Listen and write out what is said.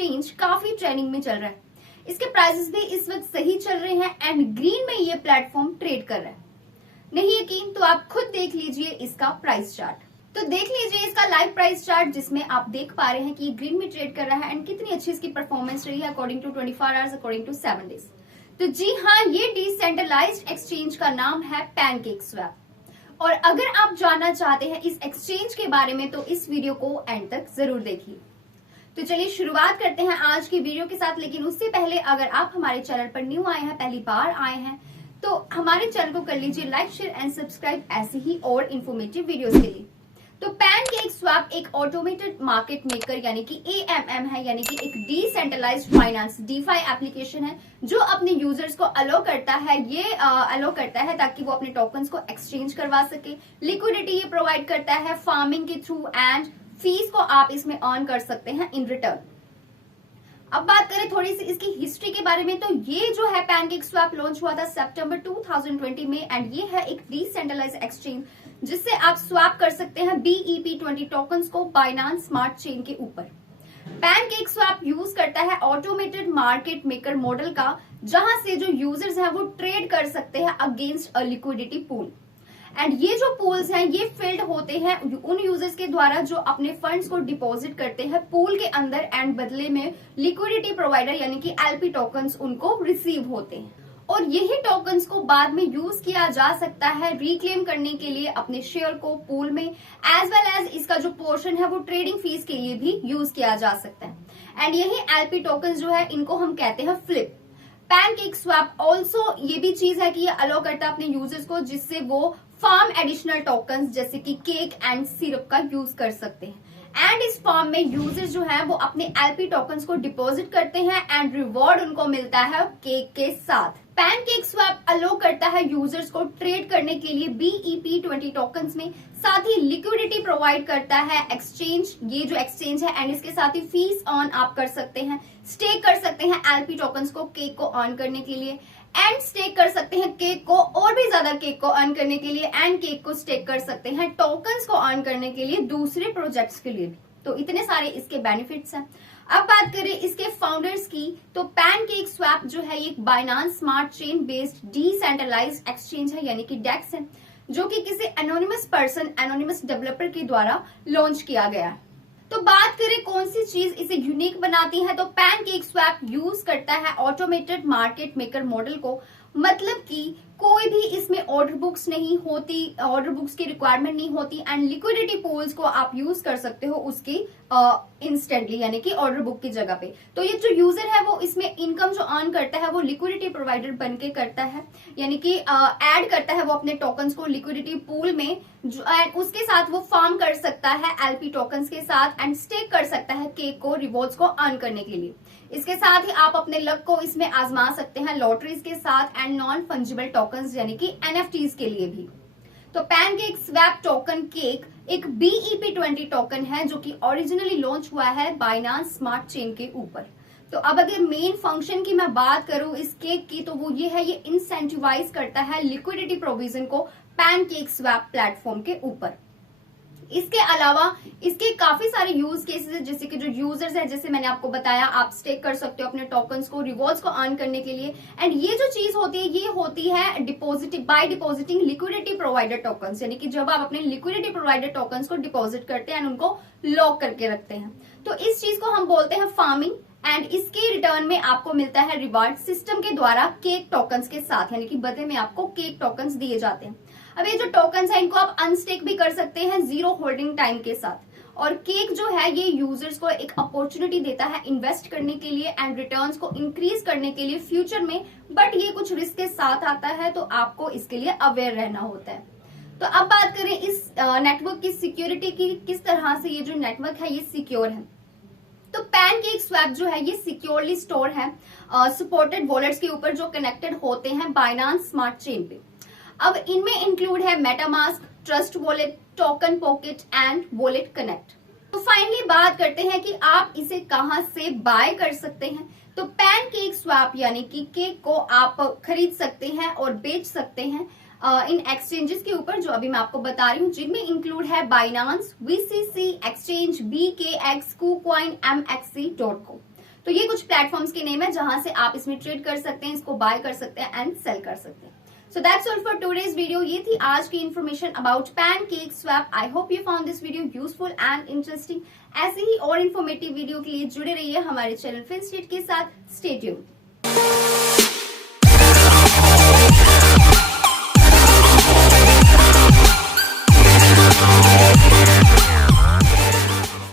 Exchange काफी trending में चल रहा है। इसके प्राइसेस भी इस वक्त सही चल रहे हैं एंड ग्रीन में ये प्लेटफॉर्म ट्रेड कर रहा है। नहीं यकीन तो आप खुद देख लीजिए इसका प्राइस चार्ट। तो देख लीजिए इसका लाइव प्राइस चार्ट, जिसमें आप देख पा रहे हैं कि ग्रीन में ट्रेड कर रहा है एंड कितनी अच्छी इसकी परफॉर्मेंस रही है according to 24 hours, according to 7 days. तो जी हाँ, ये डिसेंट्रलाइज्ड एक्सचेंज का नाम है पैनकेकस्वैप। और अगर आप जानना चाहते हैं इस एक्सचेंज के बारे में तो इस वीडियो को एंड तक जरूर देखिए। तो चलिए शुरुआत करते हैं आज की वीडियो के साथ। लेकिन उससे पहले अगर आप हमारे चैनल पर न्यू आए हैं, पहली बार आए हैं, तो हमारे चैनल को कर लीजिए लाइक, शेयर एंड सब्सक्राइब ऐसे ही और इन्फॉर्मेटिव वीडियोस के लिए। तो पैनकेकस्वैप एक ऑटोमेटेड मार्केट मेकर यानी कि AMM है, यानी कि एक डिसेंट्रलाइज्ड फाइनेंस DeFi एप्लीकेशन है जो अपने यूजर्स को अलो करता है। ये अलो करता है ताकि वो अपने टोकन्स को एक्सचेंज करवा सके। लिक्विडिटी ये प्रोवाइड करता है फार्मिंग के थ्रू एंड फीस को आप इसमें अर्न कर सकते हैं इन रिटर्न। अब बात करें थोड़ी सी इसकी हिस्ट्री के बारे में, तो ये जो है पैनकेकस्वैप लॉन्च हुआ था सितंबर 2020 में एंड ये है एक डिसेंट्रलाइज्ड एक्सचेंज जिससे आप स्वैप कर सकते हैं BEP20 टोकन्स को बाइनेंस स्मार्ट चेन के ऊपर। पैनकेकस्वैप यूज करता है ऑटोमेटेड मार्केट मेकर मॉडल का, जहां से जो यूजर्स हैं वो ट्रेड कर सकते हैं against a liquidity pool. And ये जो पूल्स हैं ये फिल्ड होते हैं उन यूजर्स के द्वारा जो अपने फंड्स को डिपॉजिट करते हैं पूल के अंदर एंड बदले में लिक्विडिटी प्रोवाइडर यानी कि LP टोकन्स उनको रिसीव होते हैं। और यही टोकन्स को बाद में यूज किया जा सकता है रिक्लेम करने के लिए अपने शेयर को पूल में, एज वेल एज इसका जो पोर्शन है वो ट्रेडिंग फीस के लिए भी यूज किया जा सकता है। एंड यही LP टोकन्स जो है इनको हम कहते हैं फ्लिप। पैनकेकस्वैप ऑल्सो ये भी चीज है कि ये अलो करता है अपने यूजर्स को, जिससे वो फार्म एडिशनल टोकन्स जैसे कि केक एंड सिरप का यूज कर सकते हैं। एंड इस फॉर्म में यूजर्स जो है वो अपने LP टोकन्स को डिपॉजिट करते हैं एंड रिवॉर्ड उनको मिलता है केक के साथ। पैनकेकस्वैप अलो करता है यूजर्स को ट्रेड करने के लिए BEP20 टोकन्स में, साथ ही लिक्विडिटी प्रोवाइड करता है एक्सचेंज, ये जो एक्सचेंज है, एंड इसके साथ ही फीस अर्न आप कर सकते हैं, स्टेक कर सकते हैं LP टोकन्स को केक को अर्न करने के लिए, एंड स्टेक कर सकते हैं केक को और भी ज्यादा केक को अर्न करने के लिए, एंड केक को स्टेक कर सकते हैं टोकन्स को अर्न करने के लिए दूसरे प्रोजेक्ट्स के लिए भी। तो इतने सारे इसके बेनिफिट्स हैं। अब बात करें इसके फाउंडर्स की, तो पैनकेकस्वैप जो है एक Binance smart chain based decentralised exchange है, यानी कि डेक्स है, जो कि किसी एनोनिमस पर्सन, एनोनिमस डेवलपर के द्वारा लॉन्च किया गया है। तो बात करें कौन सी चीज इसे यूनिक बनाती है, तो पैनकेकस्वैप यूज करता है ऑटोमेटेड मार्केट मेकर मॉडल को। मतलब कि कोई भी इसमें ऑर्डर बुक्स नहीं होती, ऑर्डर बुक्स की रिक्वायरमेंट नहीं होती एंड लिक्विडिटी पूल्स को आप यूज कर सकते हो उसकी इंस्टेंटली, यानी कि ऑर्डर बुक की जगह पे। तो ये जो यूजर है वो इसमें इनकम जो अर्न करता है वो लिक्विडिटी प्रोवाइडर बन के करता है, यानी कि ऐड करता है वो अपने टोकन्स को लिक्विडिटी पूल में, एंड उसके साथ वो फार्म कर सकता है LP टोकन्स के साथ एंड स्टेक कर सकता है केक को, रिवॉर्ड्स को अर्न करने के लिए। इसके साथ ही आप अपने लक को इसमें आजमा सकते हैं लॉटरीज के साथ एंड नॉन फंजिबल टोकन्स यानी कि NFTs के लिए भी। तो पैनकेकस्वैप टोकन केक एक BEP20 टोकन है जो कि ओरिजिनली लॉन्च हुआ है बाइनेंस स्मार्ट चेन के ऊपर। तो अब अगर मेन फंक्शन की मैं बात करूं इस केक की, तो वो ये है, ये इंसेंटिवाइज करता है लिक्विडिटी प्रोविजन को पैनकेकस्वैप प्लेटफॉर्म के ऊपर। इसके अलावा इसके काफी सारे यूज केसेस है, जैसे कि जो यूजर्स है, जैसे मैंने आपको बताया, आप स्टेक कर सकते हो अपने टोकन्स को, रिवॉर्ड्स को अर्न करने के लिए। एंड ये जो चीज होती है ये होती है डिपॉजिटिंग लिक्विडिटी प्रोवाइडर टोकन्स, यानी कि जब आप अपने लिक्विडिटी प्रोवाइडर टोकन्स को डिपॉजिट करते हैं एंड उनको लॉक करके रखते हैं, तो इस चीज को हम बोलते हैं फार्मिंग। एंड इसके रिटर्न में आपको मिलता है रिवार्ड सिस्टम के द्वारा केक टोकन्स के साथ, यानी कि बदले में आपको केक टोकन्स दिए जाते हैं। अब ये जो टोकन्स है इनको आप अनस्टेक भी कर सकते हैं 0 होल्डिंग टाइम के साथ। और केक जो है ये यूजर्स को एक अपॉर्चुनिटी देता है इन्वेस्ट करने के लिए एंड रिटर्न्स को इंक्रीज करने के लिए फ्यूचर में, बट ये कुछ रिस्क के साथ आता है, तो आपको इसके लिए अवेयर रहना होता है। तो अब बात करें इस नेटवर्क की सिक्योरिटी की, किस तरह से ये जो नेटवर्क है ये सिक्योर है। तो पैनकेकस्वैप जो है ये सिक्योरली स्टोर है सपोर्टेड वॉलेट्स के ऊपर जो कनेक्टेड होते हैं बाइनेंस स्मार्ट चेन पे। अब इनमें इंक्लूड है MetaMask, trust wallet, token pocket and wallet connect. तो फाइनली बात करते हैं कि आप इसे कहां से बाय कर सकते हैं। तो पैनकेकस्वैप यानी कि केक को आप खरीद सकते हैं और बेच सकते हैं इन एक्सचेंजेस के ऊपर जो अभी मैं आपको बता रही हूँ, जिनमें इंक्लूड है Binance, VCC exchange, BKX, KuCoin, MXC.com। तो ये कुछ प्लेटफॉर्म्स के नेम है जहां से आप इसमें ट्रेड कर सकते हैं, इसको बाय कर सकते हैं एंड सेल कर सकते हैं। So that's all for today's video. ये थी आज की information about PancakeSwap। I hope you found this video useful and interesting. ऐसे ही और इन्फॉर्मेटिव वीडियो के लिए जुड़े रहिए हमारे चैनल फिनस्ट्रीट के साथ। Stay tuned.